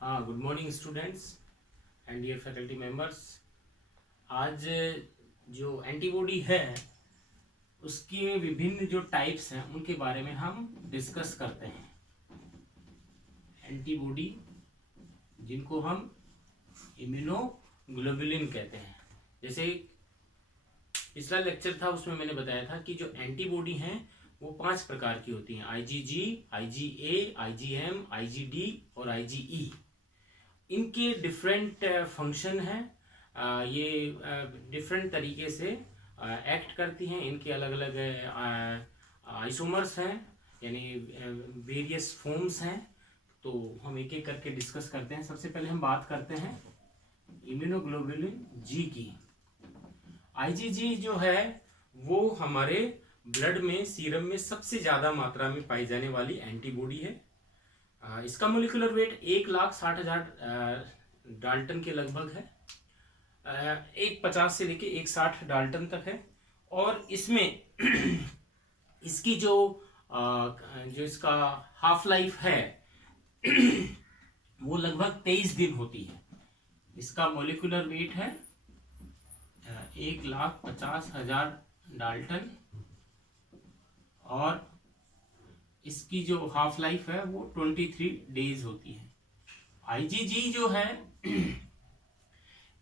हाँ, good morning students and dear faculty members. आज जो एंटीबॉडी है उसके विभिन्न जो टाइप्स हैं उनके बारे में हम डिस्कस करते हैं। एंटीबॉडी जिनको हम इम्यूनोग्लोबुलिन कहते हैं। जैसे पिछला लेक्चर था उसमें मैंने बताया था कि जो एंटीबॉडी हैं वो 5 प्रकार की होती हैं: आईजीजी, आईजीए, आईजीएम, आईजीडी और आईजीई। इनके डिफरेंट फंक्शन हैं। ये डिफरेंट तरीके से एक्ट करती हैं। इनके अलग अलग आइसोमर्स हैं, यानी वेरियस फॉर्म्स हैं। तो हम एक एक करके डिस्कस करते हैं। सबसे पहले हम बात करते हैं इम्यूनोग्लोबुलिन जी की। आईजीजी जो है वो हमारे ब्लड में, सीरम में सबसे ज़्यादा मात्रा में पाई जाने वाली एंटीबॉडी है। इसका मोलिकुलर वेट 1,60,000 डाल्टन के लगभग है। 150 से लेके 160 डाल्टन तक है। और इसमें इसकी जो इसका हाफ लाइफ है वो लगभग 23 दिन होती है। इसका मोलिकुलर वेट है 1,50,000 डाल्टन और इसकी जो हाफ लाइफ है वो 23 डेज होती है। आईजीजी जो है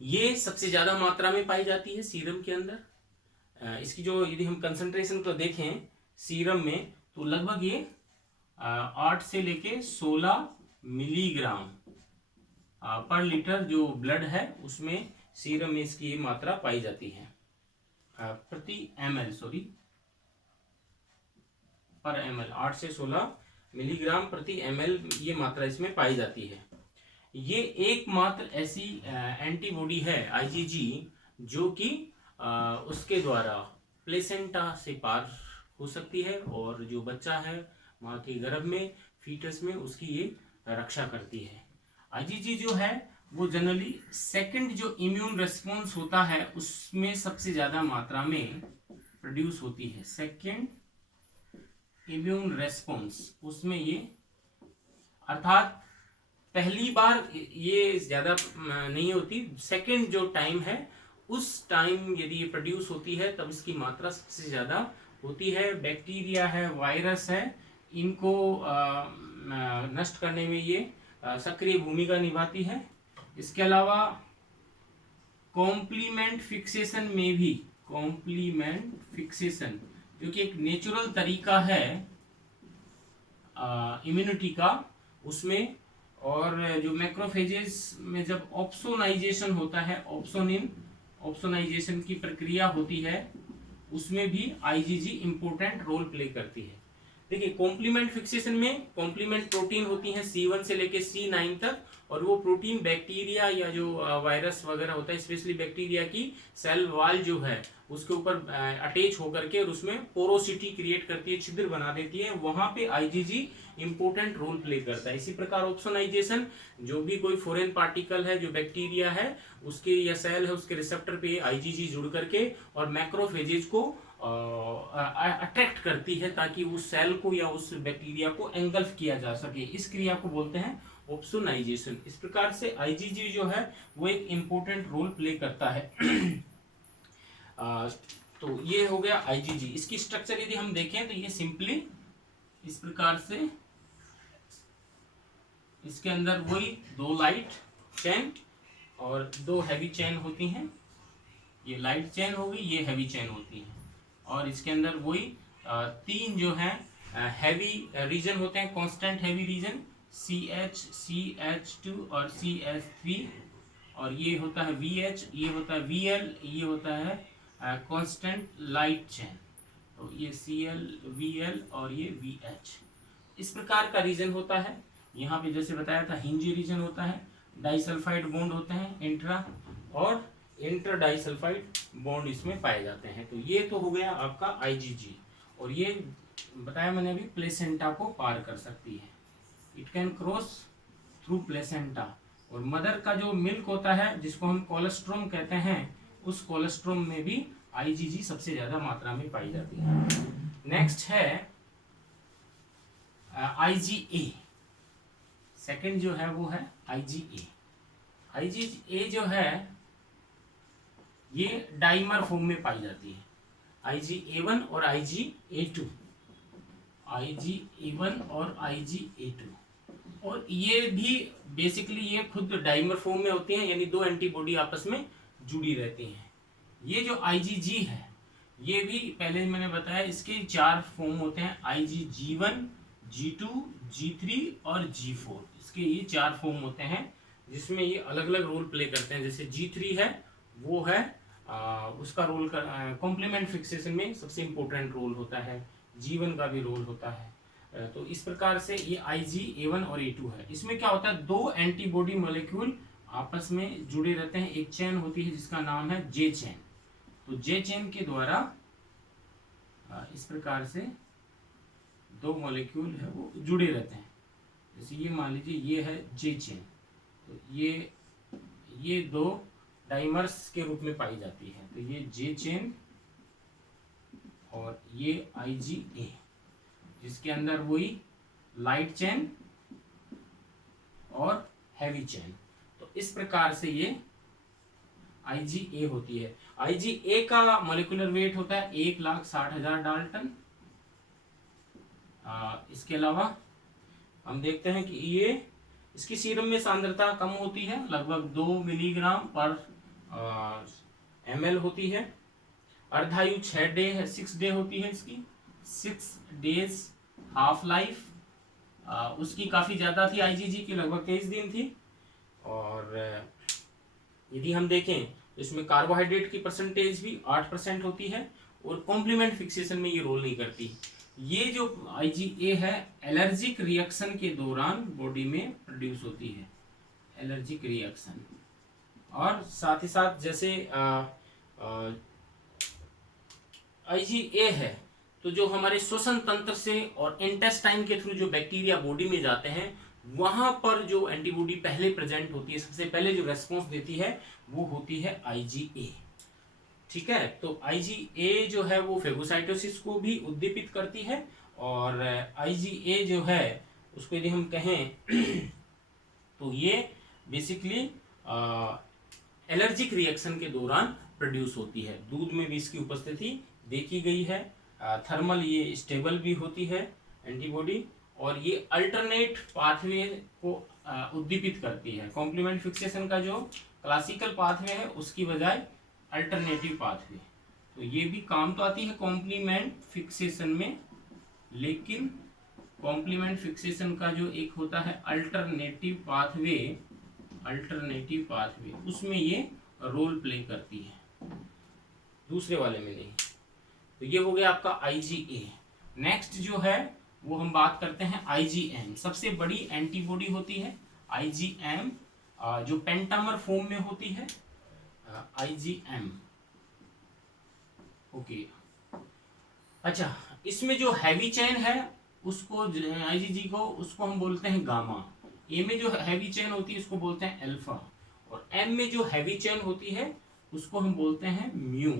ये सबसे ज्यादा मात्रा में पाई जाती है सीरम के अंदर। इसकी जो यदि हम कंसंट्रेशन को देखें सीरम में तो लगभग ये 8 से लेके 16 मिलीग्राम पर लीटर जो ब्लड है उसमें सीरम में इसकी ये मात्रा पाई जाती है। प्रति ml, सॉरी, पर ml 8 से 16 मिलीग्राम प्रति ml ये मात्रा इसमें पाई जाती है। ये एकमात्र ऐसी एंटीबॉडी है आईजीजी जो कि उसके द्वारा प्लेसेंटा से पार हो सकती है और जो बच्चा है माँ के गर्भ में, फीटस में, उसकी ये रक्षा करती है। आईजीजी जो है वो जनरली सेकंड जो इम्यून रेस्पॉन्स होता है उसमें सबसे ज्यादा मात्रा में प्रोड्यूस होती है। सेकंड इम्यून रेस्पॉन्स उसमें ये, अर्थात पहली बार ये ज्यादा नहीं होती, सेकंड जो टाइम है उस टाइम यदि ये प्रोड्यूस होती है तब इसकी मात्रा सबसे ज्यादा होती है। बैक्टीरिया है, वायरस है, इनको नष्ट करने में ये सक्रिय भूमिका निभाती है। इसके अलावा कॉम्प्लीमेंट फिक्सेशन में भी, कॉम्प्लीमेंट फिक्सेशन जो कि एक नेचुरल तरीका है इम्यूनिटी का, उसमें, और जो मैक्रोफेजेस में जब ऑप्सोनाइजेशन होता है, ऑप्सोनाइजेशन की प्रक्रिया होती है, उसमें भी आईजीजी इंपॉर्टेंट रोल प्ले करती है। देखिए, कॉम्प्लीमेंट फिक्सेशन में कॉम्प्लीमेंट प्रोटीन होती हैं C1 से लेके C9 तक, और वो प्रोटीन बैक्टीरिया या जो वायरस वगैरह होता है, स्पेशली बैक्टीरिया की सेल वॉल जो है उसके ऊपर अटैच होकर के और उसमें पोरोसिटी क्रिएट करती है, छिद्र बना देती है। वहां पे आईजीजी इंपॉर्टेंट रोल प्ले करता है। इसी प्रकार ऑप्सोनाइजेशन, जो भी कोई फॉरेन पार्टिकल है, जो बैक्टीरिया है उसके या सेल है, उसके रिसेप्टर पे आईजीजी जुड़ करके और मैक्रोफेजेज को अट्रैक्ट करती है ताकि उस सेल को या उस बैक्टीरिया को एंगल्फ किया जा सके। इस क्रिया को बोलते हैं ऑप्सोनाइजेशन। इस प्रकार से आईजीजी जो है वो एक इंपॉर्टेंट रोल प्ले करता है। तो ये हो गया आईजीजी। इसकी स्ट्रक्चर यदि हम देखें तो ये सिंपली इस प्रकार से, इसके अंदर वही 2 लाइट चेन और 2 हैवी चेन होती हैं। ये लाइट चेन होगी, ये हैवी चेन होती है। और इसके अंदर वही 3 जो है हैवी रीजन होते हैं, constant heavy reason, CH, CH2 और CH3। और ये होता है VH, ये होता है VL, ये होता है कांस्टेंट लाइट चेन। तो ये CL, VL और ये VH, इस प्रकार का रीजन होता है। यहाँ पे जैसे बताया था हिंज रीजन होता है, डाइसल्फाइड बॉन्ड होते हैं इंट्रा और इंटर डाइसल्फाइड बॉन्ड इसमें पाए जाते हैं। तो ये तो हो गया आपका आईजीजी। और ये बताया मैंने अभी, प्लेसेंटा को पार कर सकती है, it can cross through placenta. और मदर का जो मिल्क होता है जिसको हम कोलेस्ट्रोम कहते हैं, उस कोलेस्ट्रोम में भी आईजीजी सबसे ज्यादा मात्रा में पाई जाती है। नेक्स्ट है आईजीए। सेकंड जो है वो है IgA। IgA जो है ये डाइमर फॉर्म में पाई जाती है, IgA1 और IgA2, IgA1 और IgA2, और ये भी बेसिकली ये खुद डाइमर फॉर्म में होती हैं, यानी दो एंटीबॉडी आपस में जुड़ी रहती हैं। ये जो IgG है ये भी पहले मैंने बताया, इसके 4 फॉर्म होते हैं, IgG1, G2, G3 और G4। इसके ये 4 फॉर्म होते हैं जिसमें ये अलग अलग रोल प्ले करते हैं। जैसे G3 है वो है उसका रोल कॉम्प्लीमेंट फिक्सेशन में सबसे इम्पोर्टेंट रोल होता है, G1 का भी रोल होता है। तो इस प्रकार से ये IgA1 और A2 है। इसमें क्या होता है, दो एंटीबॉडी मॉलिक्यूल आपस में जुड़े रहते हैं, एक चेन होती है जिसका नाम है J चेन। तो J चेन के द्वारा इस प्रकार से दो मॉलिक्यूल है वो जुड़े रहते हैं। जैसे ये मान लीजिए ये है J चेन, तो ये दो डाइमर्स के रूप में पाई जाती है। तो ये J चेन और ये IgA, जिसके अंदर वही लाइट चेन और हैवी चेन। तो इस प्रकार से ये IgA होती है। IgA का मॉलिक्यूलर वेट होता है 1,60,000 डाल्टन। इसके अलावा हम देखते हैं कि ये इसकी सीरम में सांद्रता कम होती है, लगभग 2 मिलीग्राम पर ml होती है। अर्धायु 6 डे होती है इसकी, 6 डेज हाफ लाइफ। उसकी काफ़ी ज़्यादा थी IgG की, लगभग 23 दिन थी। और यदि हम देखें तो इसमें कार्बोहाइड्रेट की परसेंटेज भी 8% होती है, और कॉम्प्लीमेंट फिक्सेशन में ये रोल नहीं करती। ये जो IgA है एलर्जिक रिएक्शन के दौरान बॉडी में प्रोड्यूस होती है, एलर्जिक रिएक्शन। और साथ ही साथ जैसे IgA है तो जो हमारे श्वसन तंत्र से और इंटेस्टाइन के थ्रू जो बैक्टीरिया बॉडी में जाते हैं, वहां पर जो एंटीबॉडी पहले प्रेजेंट होती है, सबसे पहले जो रेस्पॉन्स देती है वो होती है IgA। ठीक है, तो IgA जो है वो फेगोसाइटोसिस को भी उद्दीपित करती है, और IgA जो है उसको यदि हम कहें तो ये बेसिकली एलर्जिक रिएक्शन के दौरान प्रोड्यूस होती है। दूध में भी इसकी उपस्थिति देखी गई है। थर्मल ये स्टेबल भी होती है एंटीबॉडी, और ये अल्टरनेट पाथवे को उद्दीपित करती है। कॉम्प्लीमेंट फिक्सेशन का जो क्लासिकल पाथवे है उसकी बजाय अल्टरनेटिव पाथवे, तो ये भी काम तो आती है कॉम्प्लीमेंट फिक्सेशन में, लेकिन कॉम्प्लीमेंट फिक्सेशन का जो एक होता है अल्टरनेटिव पाथवे, उसमें ये रोल प्ले करती है, दूसरे वाले में नहीं। तो ये हो गया आपका IgA। नेक्स्ट जो है वो हम बात करते हैं IgM। सबसे बड़ी एंटीबॉडी होती है IgM, जो पेंटामर फॉर्म में होती है, IgM। ओके, अच्छा, इसमें जो हैवी चेन है उसको IgG को उसको हम बोलते हैं गामा। A में जो हैवी चेन होती है उसको बोलते हैं अल्फा, और M में जो हैवी चेन होती है उसको हम बोलते हैं म्यू।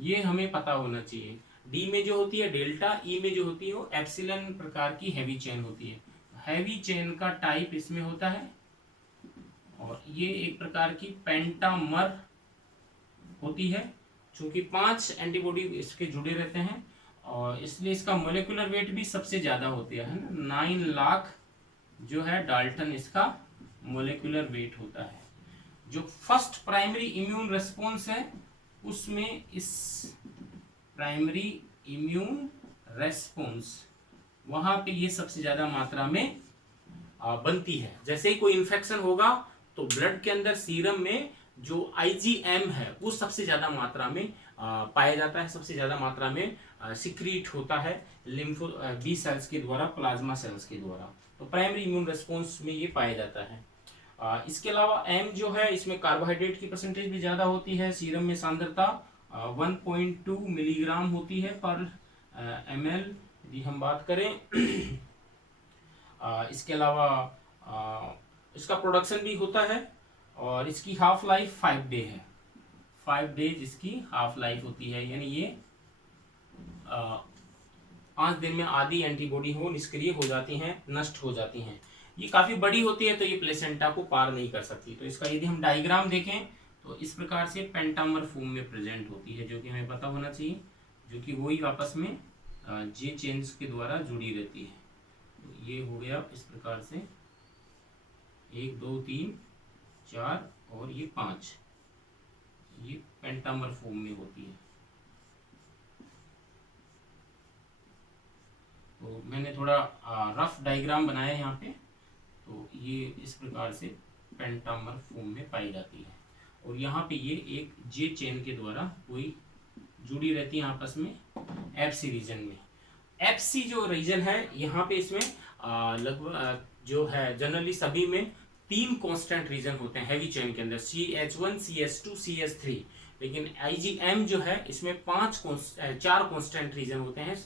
ये हमें पता होना चाहिए। D में जो होती है डेल्टा, E में जो होती है वो एप्सिलॉन प्रकार की हैवी चेन होती है। हैवी चेन का टाइप इसमें होता है, और ये एक प्रकार की पेंटामर होती है। चूंकि 5 एंटीबॉडी इसके जुड़े रहते हैं, और इसलिए इसका मोलेकुलर वेट भी सबसे ज़्यादा होती है ना, 9 लाख जो है डाल्टन इसका मोलेकुलर वेट होता है। जो फर्स्ट प्राइमरी इम्यून रेस्पॉन्स है उसमें इस प्राइमरी इम्यून रेस्पॉन्स वहाँ पे ये सबसे ज़्यादा मात्रा में बनती है। जैसे ही कोई इन्फेक्शन होगा तो ब्लड के अंदर सीरम में जो IgM है वो सबसे ज़्यादा मात्रा में पाया जाता है, सबसे ज़्यादा मात्रा में सिक्रीट होता है लिम्फो बी सेल्स के द्वारा, प्लाज्मा सेल्स के द्वारा। तो प्राइमरी इम्यून रेस्पॉन्स में ये पाया जाता है। इसके अलावा M जो है इसमें कार्बोहाइड्रेट की परसेंटेज भी ज़्यादा होती है। सीरम में सांद्रता 1.2 मिलीग्राम होती है पर ml यदि हम बात करें। इसके अलावा इसका प्रोडक्शन भी होता है, और इसकी हाफ लाइफ 5 डे है। 5 डेज इसकी हाफ लाइफ होती है, यानी ये 5 दिन में आधी एंटीबॉडी हो निष्क्रिय हो जाती हैं, नष्ट हो जाती हैं। ये काफी बड़ी होती है तो ये प्लेसेंटा को पार नहीं कर सकती। तो इसका यदि हम डायग्राम देखें तो इस प्रकार से पेंटामर फॉर्म में प्रेजेंट होती है, जो कि हमें पता होना चाहिए, जो कि वही आपस में जे चेन्स के द्वारा जुड़ी रहती है। तो ये हो गया इस प्रकार से 1 2 3 4 और ये 5, ये पेंटामर फॉर्म में होती है। तो मैंने थोड़ा रफ डायग्राम बनाया है यहाँ पे। तो ये इस प्रकार से पेंटामर फॉर्म में पाई जाती है और यहाँ पे ये एक जे चेन के द्वारा कोई जुड़ी रहती है आपस में एफसी रीजन में। एफसी जो रीजन है यहाँ पे इसमें लगभग जो है जनरली सभी में 3 कांस्टेंट रीजन होते हैं हैवी चेन के अंदर, CH1 CH2 CH3। लेकिन IgM जो है इसमें 4 कांस्टेंट रीजन होते हैं।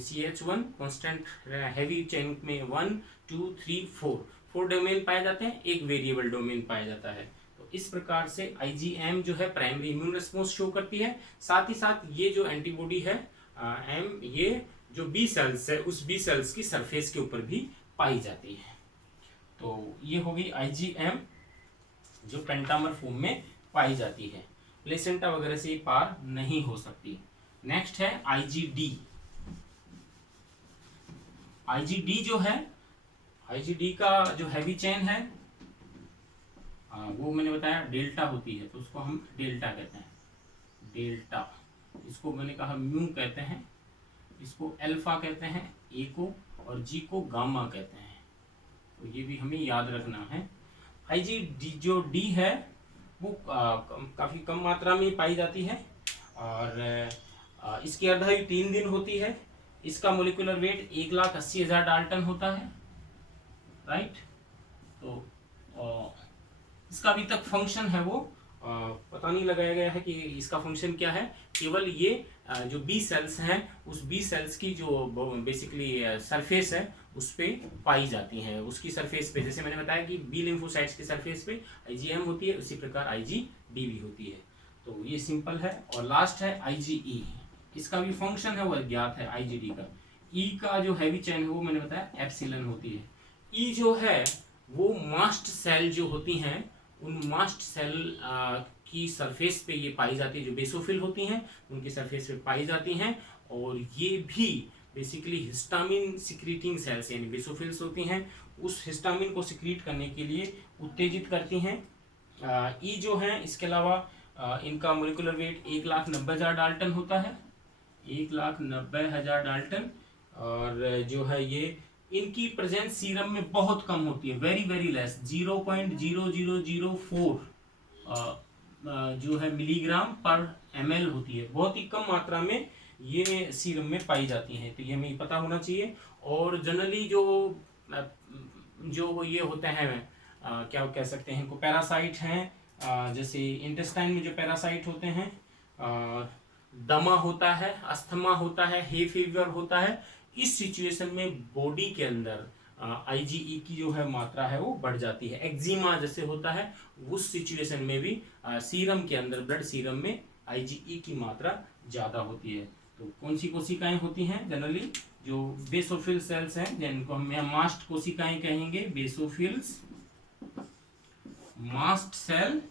CH1 कांस्टेंट हैवी चेन में 1 2 3 4 डोमेन पाए जाते हैं, एक वेरिएबल डोमेन पाया जाता है। तो इस प्रकार से IgM जो है प्राइमरी इम्यून रिस्पॉन्स शो करती है। साथ ही साथ ये जो एंटीबॉडी है M, ये जो बी सेल्स है उस बी सेल्स की सरफेस के ऊपर भी पाई जाती है। तो ये हो गई IgM जो पेंटामर फॉर्म में पाई जाती है, प्लेसेंटा वगैरह से पार नहीं हो सकती। नेक्स्ट है IgD। IgD जो है, IgD का जो हैवी चेन है वो मैंने बताया डेल्टा होती है, तो उसको हम डेल्टा कहते हैं। डेल्टा, इसको मैंने कहा म्यू कहते हैं, इसको अल्फा कहते हैं ए को, और जी को गामा कहते हैं। तो ये भी हमें याद रखना है। IgD जो D है वो काफ़ी कम मात्रा में पाई जाती है और इसकी अर्धायु 3 दिन होती है। इसका मोलिकुलर वेट 1,80,000 डाल्टन होता है, राइट। तो इसका अभी तक फंक्शन है वो पता नहीं लगाया गया है कि इसका फंक्शन क्या है। केवल ये जो बी सेल्स हैं उस बी सेल्स की जो बेसिकली सरफेस है उस पे पाई जाती हैं। उसकी सरफेस पे, जैसे मैंने बताया कि बी लिम्फोसाइट्स की सरफेस पे IgM होती है, उसी प्रकार IgD भी होती है। तो ये सिंपल है। और लास्ट है IgE। इसका भी फंक्शन है वो ज्ञात है IgD का। E का जो हैवी चेन है वो मैंने बताया एप्सिलन होती है। E जो है वो मास्ट सेल जो होती हैं उन मास्ट सेल की सरफेस पे ये पाई जाती है, जो बेसोफिल होती हैं उनकी सरफेस पे पाई जाती हैं। और ये भी बेसिकली हिस्टामिन सिक्रीटिंग सेल्स यानी बेसोफिल्स होती हैं, उस हिस्टामिन को सिक्रीट करने के लिए उत्तेजित करती हैं। ई जो है इसके अलावा इनका मोलिकुलर वेट 1,90,000 डाल्टन होता है, 1,90,000 डाल्टन। और जो है ये इनकी प्रेजेंस सीरम में बहुत कम होती है, वेरी वेरी लेस, 0.0004 जो है मिलीग्राम पर ml होती है, बहुत ही कम मात्रा में ये सीरम में पाई जाती हैं। तो ये हमें पता होना चाहिए। और जनरली जो ये होते हैं क्या कह सकते हैं इनको, पैरासाइट हैं, जैसे इंटेस्टाइन में जो पैरासाइट होते हैं, दमा होता है, अस्थमा होता है, हे फीवर होता है। इस सिचुएशन में बॉडी के अंदर IgE की जो है मात्रा है वो बढ़ जाती है। एक्जिमा जैसे होता है उस सिचुएशन में भी सीरम के अंदर, ब्लड सीरम में IgE की मात्रा ज़्यादा होती है। तो कौन सी कोशिकाएं होती हैं जनरली, जो बेसोफिल सेल्स हैं जिनको हम मास्ट कोशिकाएं कहेंगे, बेसोफिल्स, मास्ट सेल,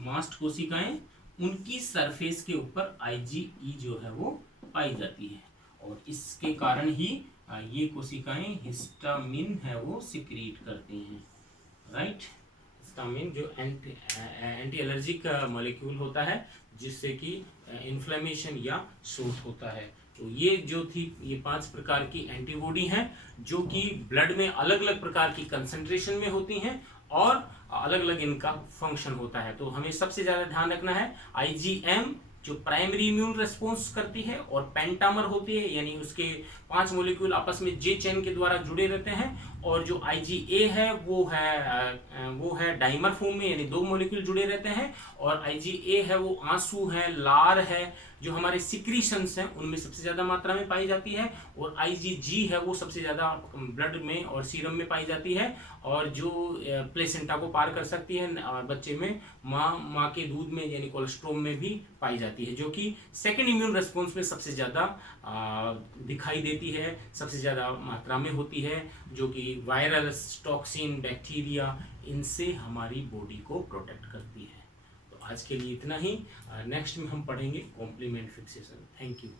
मास्ट कोशिकाएं, उनकी सरफेस के ऊपर IgE जो है वो पाई जाती है। और इसके कारण ही ये कोशिकाएं हिस्टामिन है वो सिक्रीट करती हैं, राइट। हिस्टामिन जो एंटी एलर्जिक मॉलिक्यूल होता है जिससे कि इन्फ्लेमेशन या शोथ होता है। तो ये जो थी ये 5 प्रकार की एंटीबॉडी हैं जो कि ब्लड में अलग अलग प्रकार की कंसंट्रेशन में होती हैं और अलग अलग इनका फंक्शन होता है। तो हमें सबसे ज़्यादा ध्यान रखना है IgM जो प्राइमरी इम्यून रिस्पॉन्स करती है, और पेंटामर होती है यानी उसके 5 मॉलिक्यूल आपस में जे चेन के द्वारा जुड़े रहते हैं। और जो IgA है वो है डाइमर फॉर्म में यानी 2 मॉलिक्यूल जुड़े रहते हैं। और IgA है वो आंसू है, लार है, जो हमारे सिक्रीशंस हैं उनमें सबसे ज़्यादा मात्रा में पाई जाती है। और IgG है वो सबसे ज़्यादा ब्लड में और सीरम में पाई जाती है, और जो प्लेसेंटा को पार कर सकती है बच्चे में माँ के दूध में यानी कोलेस्ट्रोम में भी पाई जाती है, जो कि सेकेंड इम्यून रिस्पॉन्स में सबसे ज़्यादा दिखाई देती देती है, सबसे ज़्यादा मात्रा में होती है, जो कि वायरस, टॉक्सिन, बैक्टीरिया, इनसे हमारी बॉडी को प्रोटेक्ट करती है। तो आज के लिए इतना ही। नेक्स्ट में हम पढ़ेंगे कॉम्प्लीमेंट फिक्सेशन। Thank you.